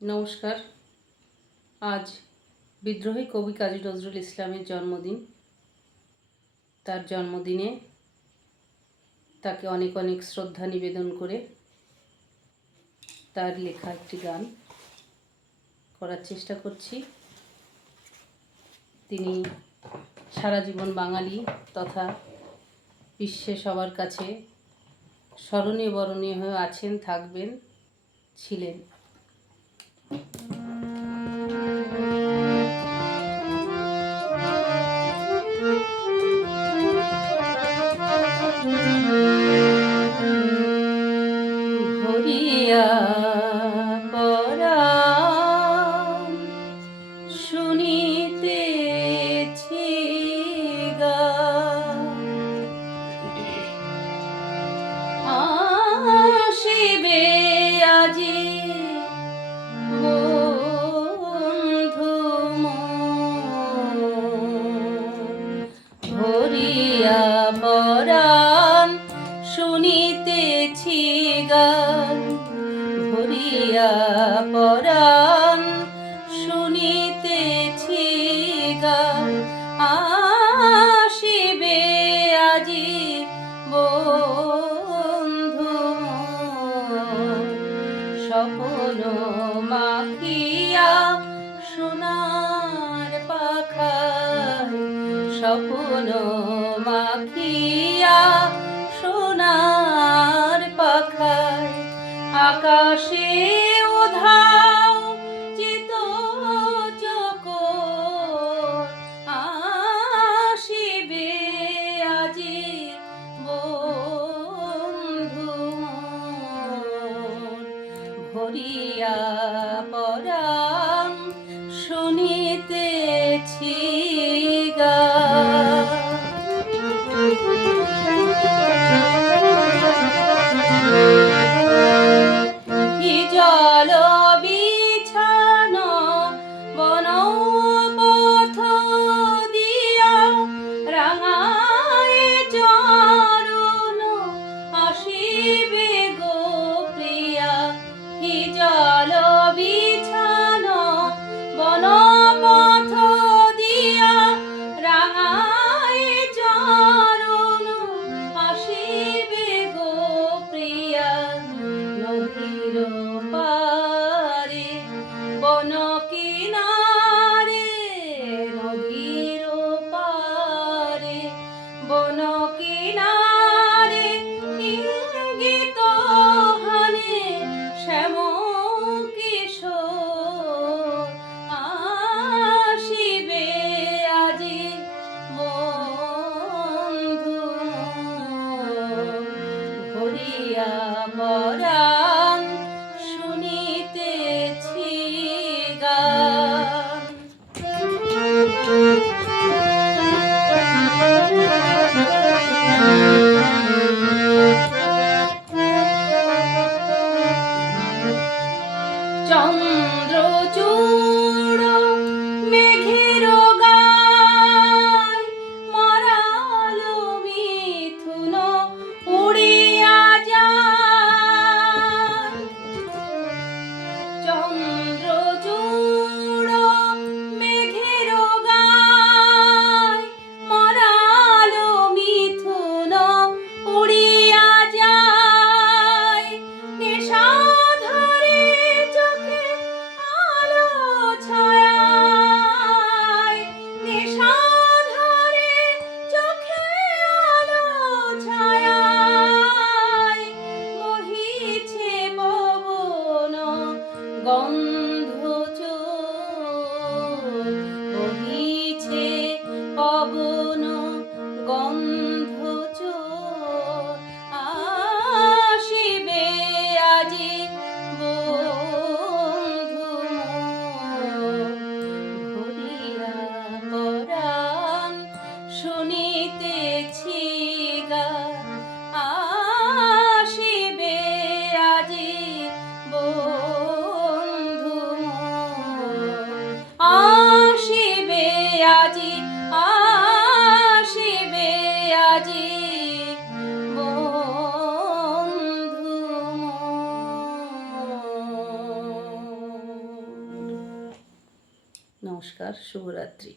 নমস্কার। আজ বিদ্রোহী কবি কাজী নজরুল ইসলামের জন্মদিন। তার জন্মদিনে তাকে অনেক অনেক শ্রদ্ধা নিবেদন করে তার লেখা একটি গান করার চেষ্টা করছি। তিনি সারা জীবন বাঙালি তথা বিশ্বে সবার কাছে স্মরণীয় বরণীয় হয়ে আছেন, থাকবেন, ছিলেন। ভরিয়া পরাণ শুনিতেছি গান, আসিবে আজি বন্ধু মোর। ভরিয়া পরাণ শুনিতেছি গান, ভরিয়া পরাণ শুনিতেছি গান, আসিবে আজি বন্ধু মোর। স্বপ্ন মাখিয়া সোনার পাখায়, স্বপ্ন মাখিয়া সোনার পাখায়, আকাশে উধাও চিত চকোর, আসিবে আজি বন্ধু মোর। ভরিয়া পরাণ শুনিতেছি গান। কি জল বিছানো বন পথ দিয়া, রাঙায় চরণ আসিবে গো প্রিয়া। কি জল বিছানো বন পথ দিয়া, রাঙায় চরণ আসিবে গো প্রিয়া। নদীর পারে বন কিনারে, নদীর পারে বন কিনারে, ইঙ্গিত হানে শ্যাম কিশোর, আসিবে আজি বন্ধু মোর। ভরিয়া পরাণ শুনিতেছি গান। চন্দ্রচূড় মেঘের গায়, মরাল মিথুন উড়িয়া যায়। চন্দ্রচূড় মেঘের গায়, মরাল মিথুন উড়িয়া যায়। নেশাধরে চোখে আলো ছায়ায়, নেশাধরে চোখে আলো ছায়ায়, বহিছে পবন গন্ধ চোর, বহিছে পবন গন্ধ চোর, আসিবে আজি বন্ধু মোর। ভরিয়া পরাণ শুনিতেছি গান, আসিবে আজি বন্ধু নমস্কার, শুভরাত্রি।